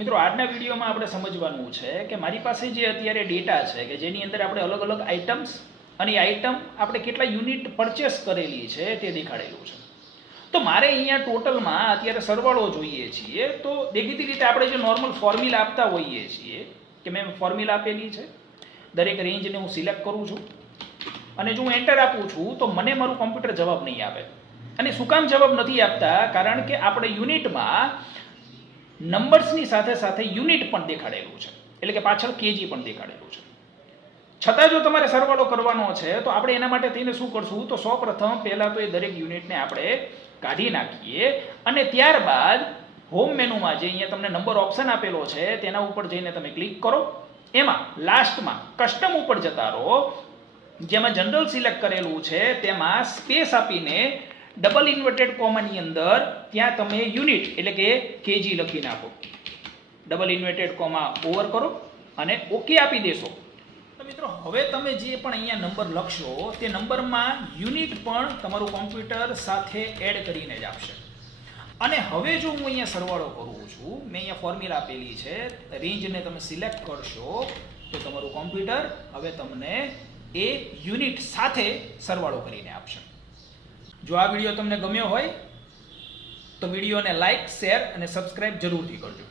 મિત્રો આજના વિડીયોમાં આપણે સમજવાનું છે કે મારી પાસે જે અત્યારે ડેટા છે કે જેની અંદર આપણે અલગ અલગ આઇટમ્સ અને આઇટમ આપણે કેટલા યુનિટ પરચેસ કરેલી છે તે દેખાડેલું છે. તો મારે અહીંયા ટોટલમાં અત્યારે સરવાળો જોઈએ છીએ. તો દેખીતી રીતે આપણે જે નોર્મલ ફોર્મ્યુલા આપતા હોઈએ છીએ કે મેં ફોર્મ્યુલા આપેલી છે, દરેક રેન્જને હું સિલેક્ટ કરું છું અને જો હું એન્ટર આપું છું તો મને મારું કોમ્પ્યુટર જવાબ નહીં આપે. અને શું કામ જવાબ નથી આપતા? કારણ કે આપણે યુનિટમાં નંબર્સની સાથે સાથે યુનિટ પણ દેખાડેલું છે, એટલે કે પાછળ કેજી પણ દેખાડેલું છે. છતાં જો તમારે સરવાળો કરવાનો છે તો આપણે એના માટે થઈને શું કરશું? તો સૌપ્રથમ પહેલાં તો એ દરેક યુનિટને આપણે કાઢી નાખીએ અને ત્યારબાદ હોમ મેનુમાં જે અહીંયા તમને નંબર ઓપ્શન આપેલો છે તેના ઉપર જઈને તમે ક્લિક કરો. એમાં લાસ્ટમાં કસ્ટમ ઉપર જતા રહો, જેમાં જનરલ સિલેક્ટ કરેલું છે તેમાં સ્પેસ આપીને ડબલ ઇન્વર્ટેડ કોમાની અંદર ત્યાં તમે યુનિટ એટલે કે કેજી લખી નાખો. ડબલ ઇન્વર્ટેડ કોમા ઓવર કરો અને ઓકે આપી દેશો. તો મિત્રો હવે તમે જે પણ અહીંયા નંબર લખશો તે નંબરમાં યુનિટ પણ તમારું કોમ્પ્યુટર સાથે એડ કરીને જ આપશે. અને હવે જો હું અહીંયા સરવાળો કરું છું, મેં અહીંયા ફોર્મ્યુલા આપેલી છે, રેન્જને તમે સિલેક્ટ કરશો તો તમારું કોમ્પ્યુટર હવે તમને એ યુનિટ સાથે સરવાળો કરીને આપશે. જો આ વિડીયો તમને ગમ્યો હોય તો વિડીયોને લાઈક, શેર અને સબસ્ક્રાઇબ જરૂરથી કરજો.